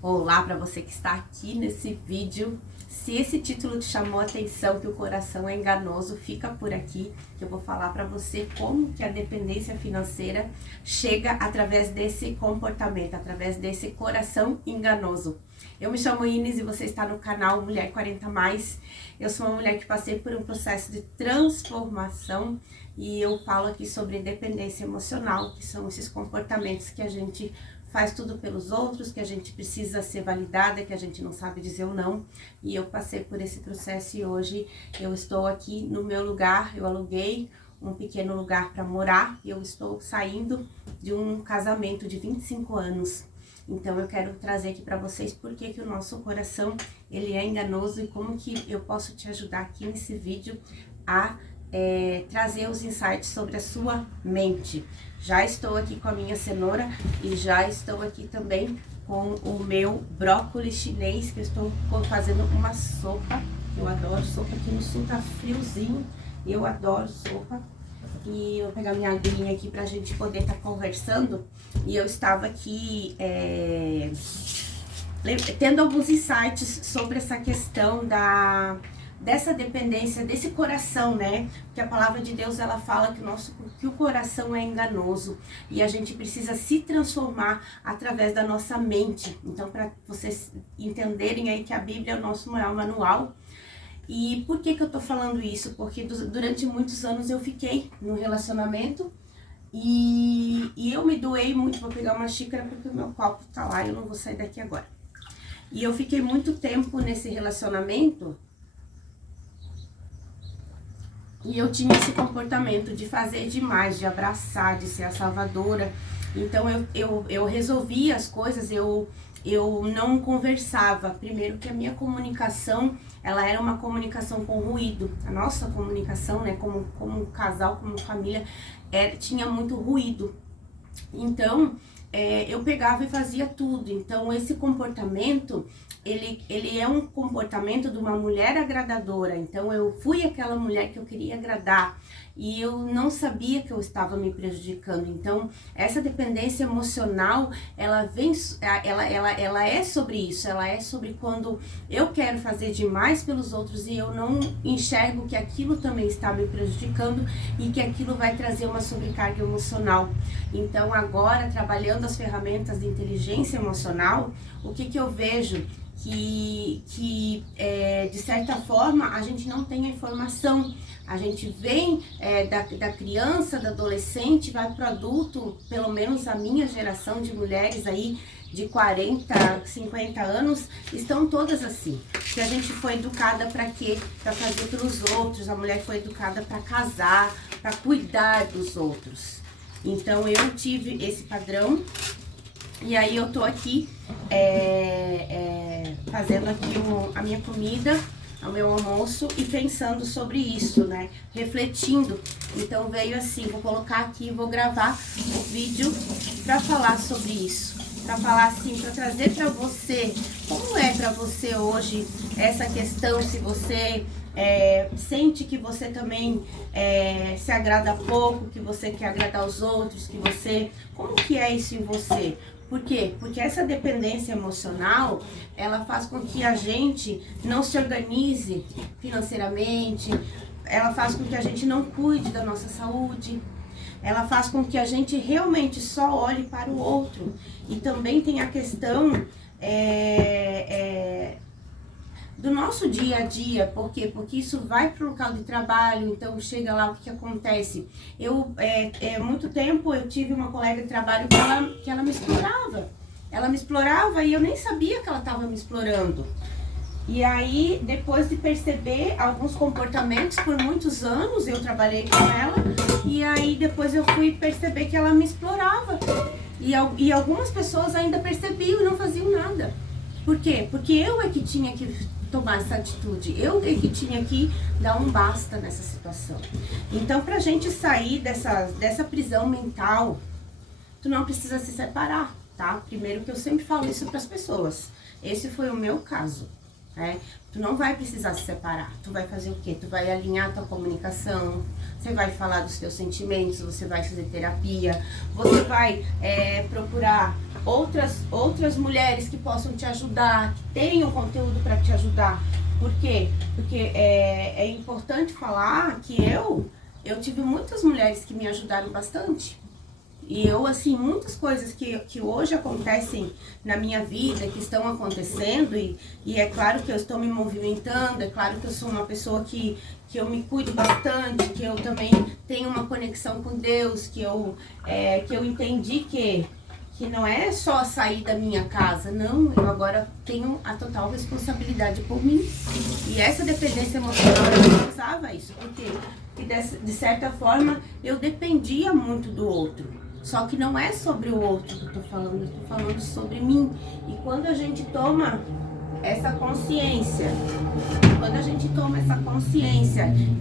Olá para você que está aqui nesse vídeo. Se esse título te chamou a atenção, que o coração é enganoso, fica por aqui, que eu vou falar para você como que a dependência financeira chega através desse comportamento, através desse coração enganoso. Eu me chamo Inês e você está no canal Mulher 40+. Eu sou uma mulher que passei por um processo de transformação e eu falo aqui sobre dependência emocional, que são esses comportamentos que a gente faz tudo pelos outros, que a gente precisa ser validada, que a gente não sabe dizer o não. E eu passei por esse processo e hoje eu estou aqui no meu lugar. Eu aluguei um pequeno lugar para morar e eu estou saindo de um casamento de 25 anos. Então eu quero trazer aqui para vocês por que o nosso coração ele é enganoso e como que eu posso te ajudar aqui nesse vídeo a trazer os insights sobre a sua mente. Já estou aqui com a minha cenoura e já estou aqui também com o meu brócolis chinês, que eu estou fazendo uma sopa. Eu adoro sopa, aqui no sul tá friozinho, eu adoro sopa. E eu vou pegar minha aguinha aqui pra gente poder estar conversando. E eu estava aqui tendo alguns insights sobre essa questão dessa dependência, desse coração, né? Porque a palavra de Deus, ela fala que o coração é enganoso e a gente precisa se transformar através da nossa mente. Então, para vocês entenderem aí que a Bíblia é o nosso maior manual. E por que eu tô falando isso? Porque durante muitos anos eu fiquei no relacionamento e eu me doei muito. Vou pegar uma xícara porque o meu copo tá lá e eu não vou sair daqui agora. E eu fiquei muito tempo nesse relacionamento. E eu tinha esse comportamento de fazer demais, de abraçar, de ser a salvadora. Então eu resolvia as coisas, eu não conversava. Primeiro que a minha comunicação, ela era uma comunicação com ruído. A nossa comunicação, né, como casal, como família, tinha muito ruído. Então, eu pegava e fazia tudo. Então, esse comportamento, ele é um comportamento de uma mulher agradadora. Então, eu fui aquela mulher que eu queria agradar e eu não sabia que eu estava me prejudicando. Então, essa dependência emocional, ela é sobre isso. Ela é sobre quando eu quero fazer demais pelos outros e eu não enxergo que aquilo também está me prejudicando e que aquilo vai trazer uma sobrecarga emocional. Então, agora, trabalhando as ferramentas de inteligência emocional, o que eu vejo? Que de certa forma a gente não tem a informação, a gente vem da criança, da adolescente, vai para o adulto, pelo menos a minha geração de mulheres aí de 40, 50 anos, estão todas assim. Que a gente foi educada para quê? Para fazer pelos outros, a mulher foi educada para casar, para cuidar dos outros. Então eu tive esse padrão. E aí eu tô aqui fazendo aqui a minha comida, o meu almoço e pensando sobre isso, né? Refletindo. Então veio assim, vou colocar aqui, vou gravar o vídeo pra falar sobre isso. Pra falar assim, pra trazer pra você, como é pra você hoje essa questão, se você sente que você também se agrada pouco, que você quer agradar os outros, como que é isso em você? Por quê? Porque essa dependência emocional, ela faz com que a gente não se organize financeiramente, ela faz com que a gente não cuide da nossa saúde, ela faz com que a gente realmente só olhe para o outro. E também tem a questão do nosso dia a dia. Por quê? Porque isso vai para o local de trabalho, então chega lá, o que acontece? Muito tempo eu tive uma colega de trabalho que ela me explorava. Ela me explorava e eu nem sabia que ela estava me explorando. E aí, depois de perceber alguns comportamentos, por muitos anos eu trabalhei com ela, e aí depois eu fui perceber que ela me explorava. E algumas pessoas ainda percebiam e não faziam nada. Por quê? Porque eu é que tinha que tomar essa atitude, eu é que tinha que dar um basta nessa situação. Então, pra gente sair dessa prisão mental, tu não precisa se separar, tá? Primeiro que eu sempre falo isso pras pessoas, esse foi o meu caso. né? Tu não vai precisar se separar. Tu vai fazer o quê? Tu vai alinhar a tua comunicação, você vai falar dos teus sentimentos, você vai fazer terapia, você vai procurar outras mulheres que possam te ajudar, que tenham conteúdo para te ajudar. Por quê? Porque é importante falar que eu tive muitas mulheres que me ajudaram bastante. E eu, assim, muitas coisas que hoje acontecem na minha vida, que estão acontecendo, e é claro que eu estou me movimentando, é claro que eu sou uma pessoa que eu me cuido bastante, que eu também tenho uma conexão com Deus, que eu entendi que não é só sair da minha casa, não, eu agora tenho a total responsabilidade por mim. E essa dependência emocional, eu não usava isso, porque de certa forma eu dependia muito do outro. Só que não é sobre o outro que eu tô falando sobre mim. E quando a gente toma essa consciência,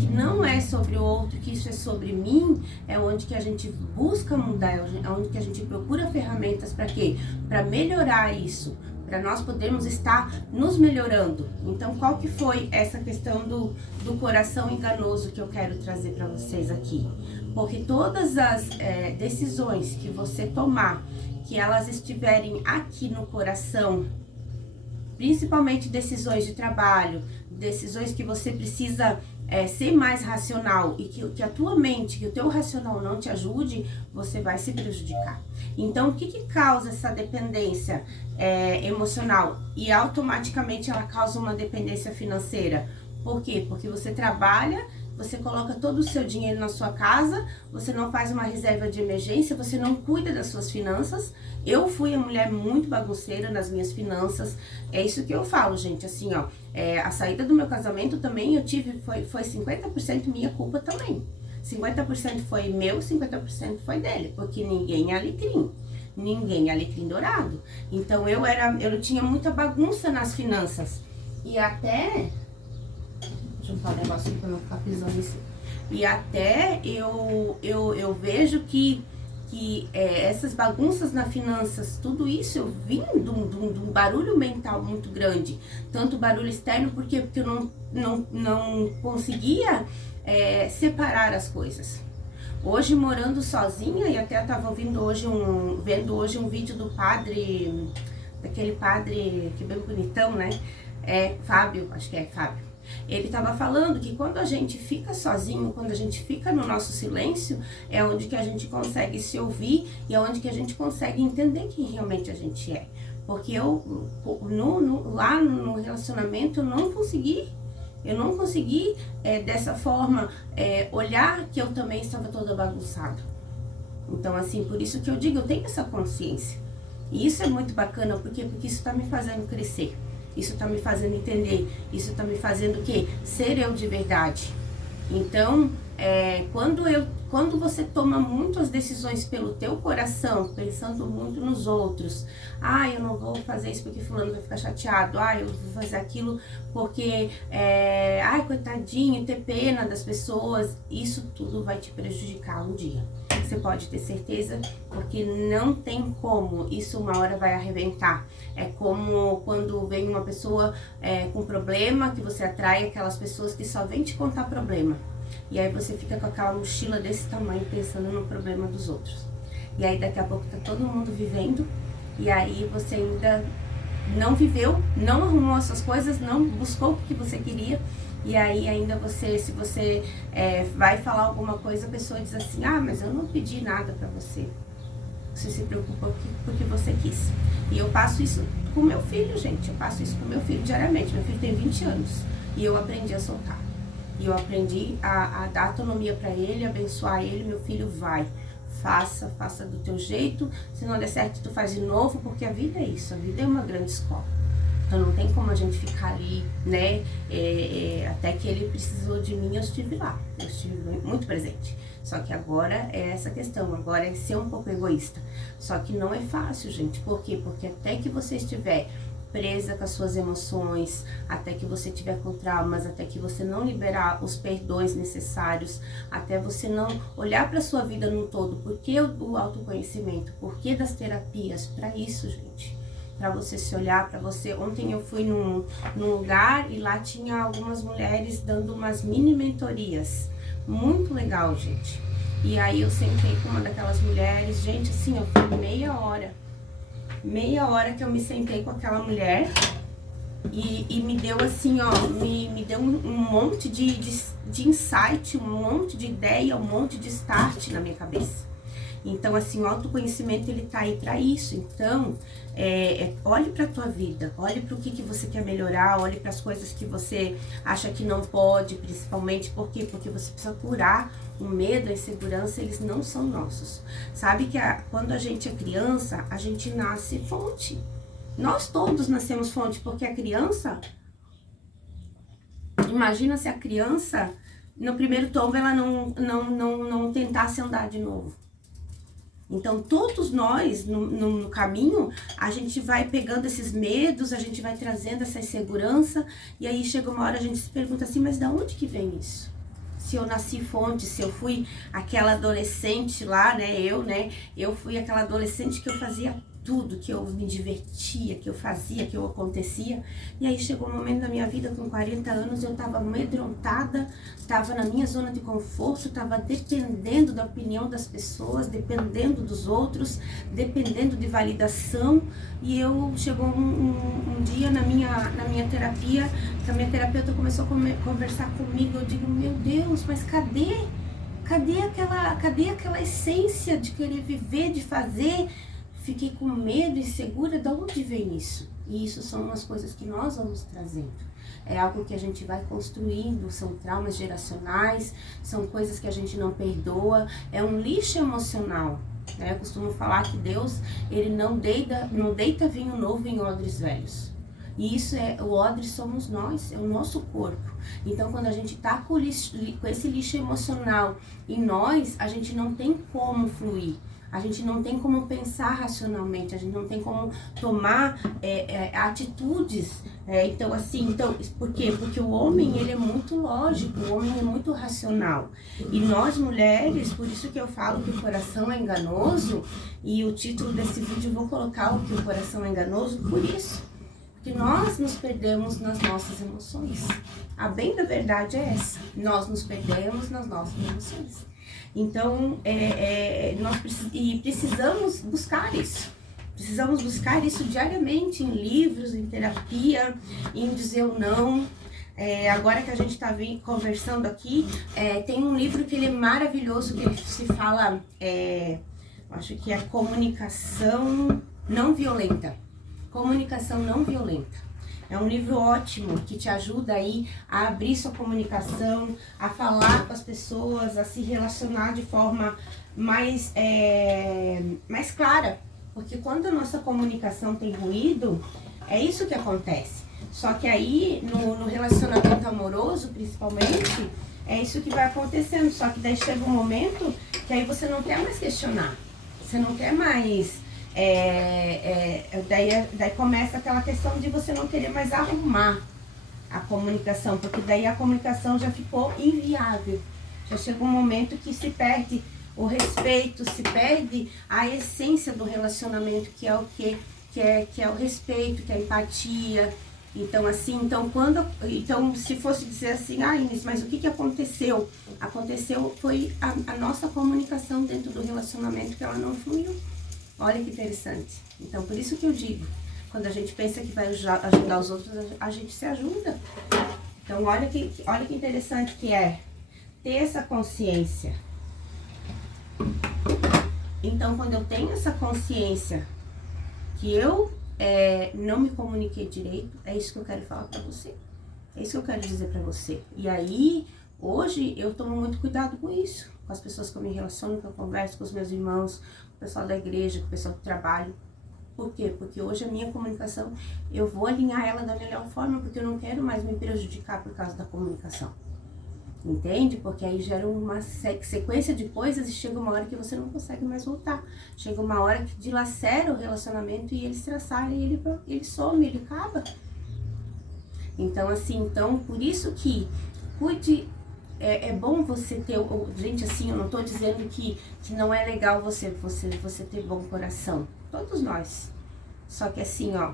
que não é sobre o outro, que isso é sobre mim, é onde que a gente busca mudar, é onde que a gente procura ferramentas para quê? Para melhorar isso, para nós podermos estar nos melhorando. Então, qual que foi essa questão do coração enganoso que eu quero trazer para vocês aqui? Porque todas as decisões que você tomar, que elas estiverem aqui no coração, principalmente decisões de trabalho, decisões que você precisa ser mais racional e que a tua mente, que o teu racional não te ajude, você vai se prejudicar. Então, o que causa essa dependência emocional? E automaticamente ela causa uma dependência financeira. Por quê? Porque você trabalha, você coloca todo o seu dinheiro na sua casa, você não faz uma reserva de emergência, você não cuida das suas finanças. Eu fui uma mulher muito bagunceira nas minhas finanças, é isso que eu falo, gente, assim, ó, a saída do meu casamento também eu tive, foi 50% minha culpa também. 50% foi meu, 50% foi dele, porque ninguém é alecrim dourado. Então eu tinha muita bagunça nas finanças, e até... Deixa eu falar um negócio aqui pra não ficar pisando em cima. E até eu vejo que essas bagunças nas finanças, tudo isso eu vim de um barulho mental muito grande. Tanto barulho externo, porque eu não conseguia separar as coisas. Hoje, morando sozinha, e até eu tava vendo hoje um vídeo do padre, daquele padre que é bem bonitão, né? Fábio, acho que é Fábio. Ele estava falando que quando a gente fica sozinho, quando a gente fica no nosso silêncio, é onde que a gente consegue se ouvir e é onde que a gente consegue entender quem realmente a gente é. Porque eu, lá no relacionamento, eu não consegui dessa forma olhar que eu também estava toda bagunçada. Então, assim, por isso que eu digo, eu tenho essa consciência. E isso é muito bacana, porque isso está me fazendo crescer. Isso tá me fazendo entender, isso tá me fazendo o quê? Ser eu de verdade. Então, quando você toma muitas decisões pelo teu coração, pensando muito nos outros, eu não vou fazer isso porque fulano vai ficar chateado, eu vou fazer aquilo porque, coitadinho, ter pena das pessoas, isso tudo vai te prejudicar um dia. Você pode ter certeza, porque não tem como, isso uma hora vai arrebentar. É como quando vem uma pessoa com problema, que você atrai aquelas pessoas que só vêm te contar problema. E aí você fica com aquela mochila desse tamanho pensando no problema dos outros. E aí daqui a pouco tá todo mundo vivendo, e aí você ainda não viveu, não arrumou as suas coisas, não buscou o que você queria. E aí ainda se você vai falar alguma coisa, a pessoa diz assim, mas eu não pedi nada pra você. Você se preocupou porque você quis. E eu passo isso com meu filho, gente. Eu passo isso com meu filho diariamente. Meu filho tem 20 anos. E eu aprendi a soltar. E eu aprendi a dar autonomia pra ele, abençoar ele. Meu filho, vai. Faça do teu jeito. Se não der certo, tu faz de novo. Porque a vida é isso. A vida é uma grande escola. Então não tem como a gente ficar ali, né, até que ele precisou de mim, eu estive lá, eu estive muito presente. Só que agora é essa questão, agora é ser um pouco egoísta. Só que não é fácil, gente, por quê? Porque até que você estiver presa com as suas emoções, até que você tiver com traumas, até que você não liberar os perdões necessários, até você não olhar para sua vida no todo. Por que o autoconhecimento? Por que das terapias? Para isso, gente. para você se olhar, para você... Ontem eu fui num lugar e lá tinha algumas mulheres dando umas mini mentorias. Muito legal, gente. E aí eu sentei com uma daquelas mulheres, gente, assim, eu fui meia hora que eu me sentei com aquela mulher e me deu assim, ó, me deu um monte de insight, um monte de ideia, um monte de start na minha cabeça. Então, assim, o autoconhecimento, ele tá aí pra isso. Então, olhe pra tua vida, olhe pro que você quer melhorar, olhe pras coisas que você acha que não pode, principalmente, por quê? Porque você precisa curar o medo, a insegurança, eles não são nossos. Sabe que quando a gente é criança, a gente nasce fonte. Nós todos nascemos fonte, porque a criança... Imagina se a criança, no primeiro tombo, ela não tentasse andar de novo. Então, todos nós, no caminho, a gente vai pegando esses medos, a gente vai trazendo essa insegurança, e aí chega uma hora a gente se pergunta assim, mas da onde que vem isso? Se eu nasci fonte, se eu fui aquela adolescente lá, eu fui aquela adolescente que eu fazia tudo, que eu me divertia, que eu fazia, que eu acontecia. E aí chegou um momento da minha vida, com 40 anos, eu tava amedrontada, tava na minha zona de conforto, tava dependendo da opinião das pessoas, dependendo dos outros, dependendo de validação. E chegou um dia na minha terapia, que a minha terapeuta começou a conversar comigo. Eu digo, meu Deus, mas cadê aquela essência de querer viver, de fazer? Fiquei com medo, insegura, de onde vem isso? E isso são umas coisas que nós vamos trazendo. É algo que a gente vai construindo, são traumas geracionais, são coisas que a gente não perdoa, é um lixo emocional. Eu costumo falar que Deus, ele não deita vinho novo em odres velhos. E isso o odre somos nós, é o nosso corpo. Então, quando a gente tá com esse lixo emocional em nós, a gente não tem como fluir. A gente não tem como pensar racionalmente, a gente não tem como tomar atitudes. Por quê? Porque o homem, ele é muito lógico, o homem é muito racional. E nós mulheres, por isso que eu falo que o coração é enganoso, e o título desse vídeo eu vou colocar o que o coração é enganoso, por isso. Porque nós nos perdemos nas nossas emoções. A bem da verdade é essa, nós nos perdemos nas nossas emoções. Então, nós precisamos buscar isso. Precisamos buscar isso diariamente em livros, em terapia, em dizer o não. Agora que a gente está conversando aqui, tem um livro que ele é maravilhoso, que ele se fala, acho que é comunicação não violenta. Comunicação não violenta. É um livro ótimo, que te ajuda aí a abrir sua comunicação, a falar com as pessoas, a se relacionar de forma mais clara. Porque quando a nossa comunicação tem ruído, é isso que acontece. Só que aí, no relacionamento amoroso, principalmente, é isso que vai acontecendo. Só que daí chega um momento que aí você não quer mais questionar. Você não quer mais... daí começa aquela questão de você não querer mais arrumar a comunicação, porque daí a comunicação já ficou inviável. Já chegou um momento que se perde o respeito, se perde a essência do relacionamento, que é o quê? Que é o respeito, que é a empatia. Então, assim, então se fosse dizer assim, Inês, mas o que aconteceu? Aconteceu foi a nossa comunicação dentro do relacionamento, que ela não fluiu. Olha que interessante. Então, por isso que eu digo, quando a gente pensa que vai ajudar os outros, a gente se ajuda. Então, olha que interessante que é ter essa consciência. Então, quando eu tenho essa consciência que eu não me comuniquei direito, é isso que eu quero falar pra você. É isso que eu quero dizer pra você. E aí, hoje, eu tomo muito cuidado com isso. Com as pessoas que eu me relaciono, que eu converso, com os meus irmãos, com o pessoal da igreja, com o pessoal do trabalho. Por quê? Porque hoje a minha comunicação, eu vou alinhar ela da melhor forma, porque eu não quero mais me prejudicar por causa da comunicação. Entende? Porque aí gera uma sequência de coisas e chega uma hora que você não consegue mais voltar. Chega uma hora que dilacera o relacionamento e ele estressar, e ele some, ele acaba. Então, assim, por isso que cuide. É bom você ter, gente, assim, eu não tô dizendo que não é legal você ter bom coração. Todos nós. Só que assim, ó,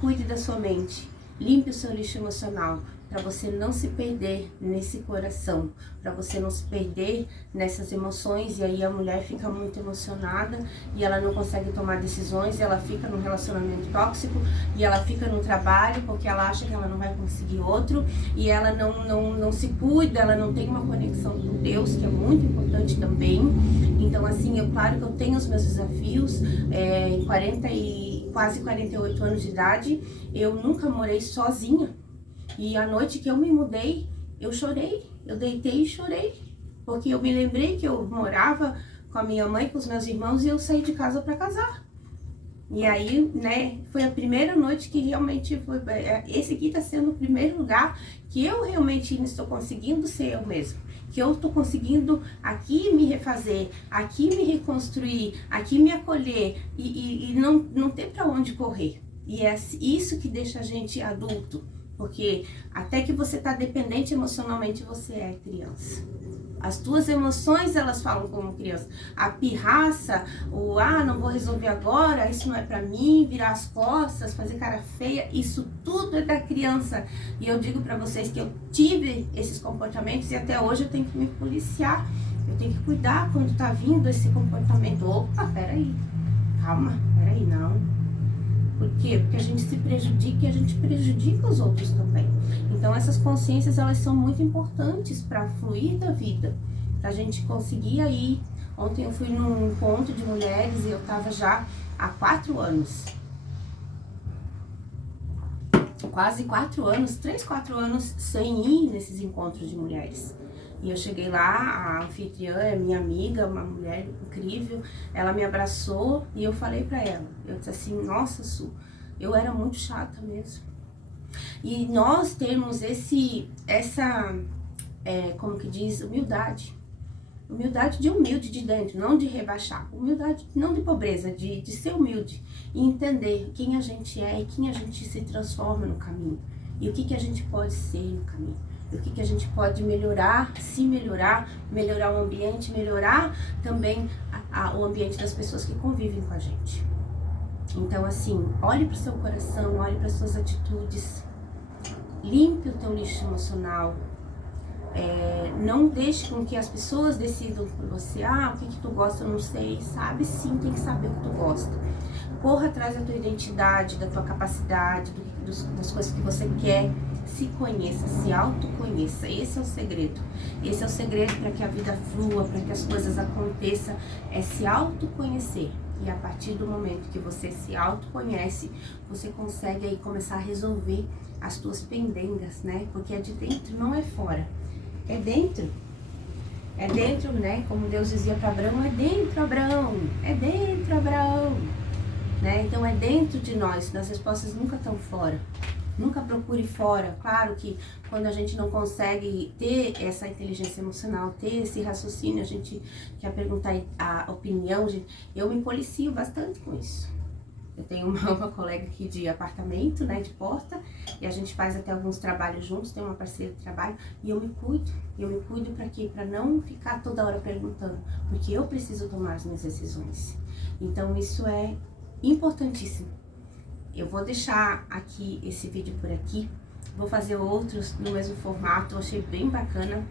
cuide da sua mente, limpe o seu lixo emocional, para você não se perder nesse coração, para você não se perder nessas emoções, e aí a mulher fica muito emocionada e ela não consegue tomar decisões, e ela fica num relacionamento tóxico, e ela fica no trabalho porque ela acha que ela não vai conseguir outro, e ela não se cuida, ela não tem uma conexão com Deus, que é muito importante também. Então assim, claro que eu tenho os meus desafios, em 40 e quase 48 anos de idade, eu nunca morei sozinha. E a noite que eu me mudei, eu chorei, eu deitei e chorei, porque eu me lembrei que eu morava com a minha mãe, com os meus irmãos, e eu saí de casa para casar. E aí, né, foi a primeira noite que realmente foi, esse aqui tá sendo o primeiro lugar que eu realmente estou conseguindo ser eu mesma. Que eu tô conseguindo aqui me refazer, aqui me reconstruir, aqui me acolher e não ter para onde correr. E é isso que deixa a gente adulto. Porque até que você tá dependente emocionalmente, você é criança. As tuas emoções, elas falam como criança. A pirraça, o não vou resolver agora, isso não é pra mim, virar as costas, fazer cara feia, isso tudo é da criança. E eu digo pra vocês que eu tive esses comportamentos e até hoje eu tenho que me policiar. Eu tenho que cuidar quando tá vindo esse comportamento. Opa, peraí, calma, peraí, não. Por quê? Porque a gente se prejudica e a gente prejudica os outros também. Então essas consciências, elas são muito importantes para fluir da vida, para a gente conseguir aí. Ontem eu fui num encontro de mulheres e eu tava já há 4 anos. Quase 4 anos, 3, 4 anos sem ir nesses encontros de mulheres. E eu cheguei lá, a anfitriã é minha amiga, uma mulher incrível, ela me abraçou e eu falei pra ela, eu disse assim, nossa, Su, eu era muito chata mesmo. E nós temos como que diz, humildade de humilde de dentro, não de rebaixar, humildade não de pobreza, de ser humilde e entender quem a gente é e quem a gente se transforma no caminho e o que a gente pode ser no caminho. O que a gente pode melhorar, se melhorar o ambiente, melhorar também o ambiente das pessoas que convivem com a gente. Então assim, olhe para o seu coração, olhe para as suas atitudes, limpe o teu lixo emocional, não deixe com que as pessoas decidam por você, o que tu gosta, eu não sei, sabe sim, tem que saber o que tu gosta. Corra atrás da tua identidade, da tua capacidade, das coisas que você quer. Se conheça, se autoconheça, esse é o segredo. Esse é o segredo para que a vida flua, para que as coisas aconteçam, é se autoconhecer. E a partir do momento que você se autoconhece, você consegue aí começar a resolver as tuas pendengas, né? Porque é de dentro, não é fora, é dentro. É dentro, né? Como Deus dizia para Abraão, é dentro, Abraão, é dentro, Abraão. Né? Então é dentro de nós, as respostas nunca estão fora. Nunca procure fora. Claro que quando a gente não consegue ter essa inteligência emocional, ter esse raciocínio, a gente quer perguntar a opinião. Eu me policio bastante com isso. Eu tenho uma colega aqui de apartamento, né, de porta, e a gente faz até alguns trabalhos juntos, tem uma parceira de trabalho, e eu me cuido. Eu me cuido para quê? Para não ficar toda hora perguntando, porque eu preciso tomar as minhas decisões. Então isso é importantíssimo. Eu vou deixar aqui esse vídeo por aqui, vou fazer outros no mesmo formato, eu achei bem bacana.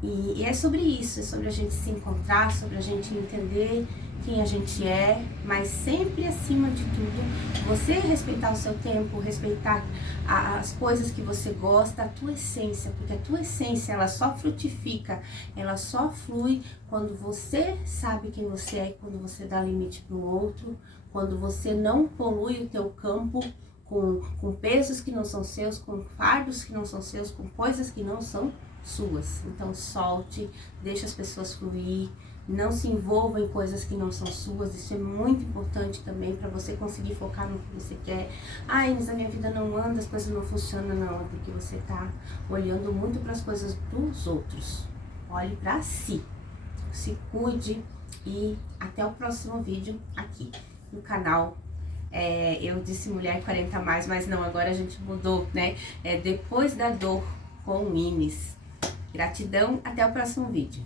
E é sobre isso, é sobre a gente se encontrar, sobre a gente entender quem a gente é, mas sempre acima de tudo, você respeitar o seu tempo, respeitar as coisas que você gosta, a tua essência, porque a tua essência, ela só frutifica, ela só flui quando você sabe quem você é, quando você dá limite para o outro, quando você não polui o teu campo com pesos que não são seus, com fardos que não são seus, com coisas que não são suas. Então solte, deixa as pessoas fluir, não se envolva em coisas que não são suas. Isso é muito importante também para você conseguir focar no que você quer. Inês, a minha vida não anda, as coisas não funcionam. Não, é porque você tá olhando muito para as coisas dos outros. Olhe para si, se cuide e até o próximo vídeo aqui no canal. Eu disse Mulher 40 mais, mas não, agora a gente mudou, né? Depois da dor com Inês. Gratidão, até o próximo vídeo.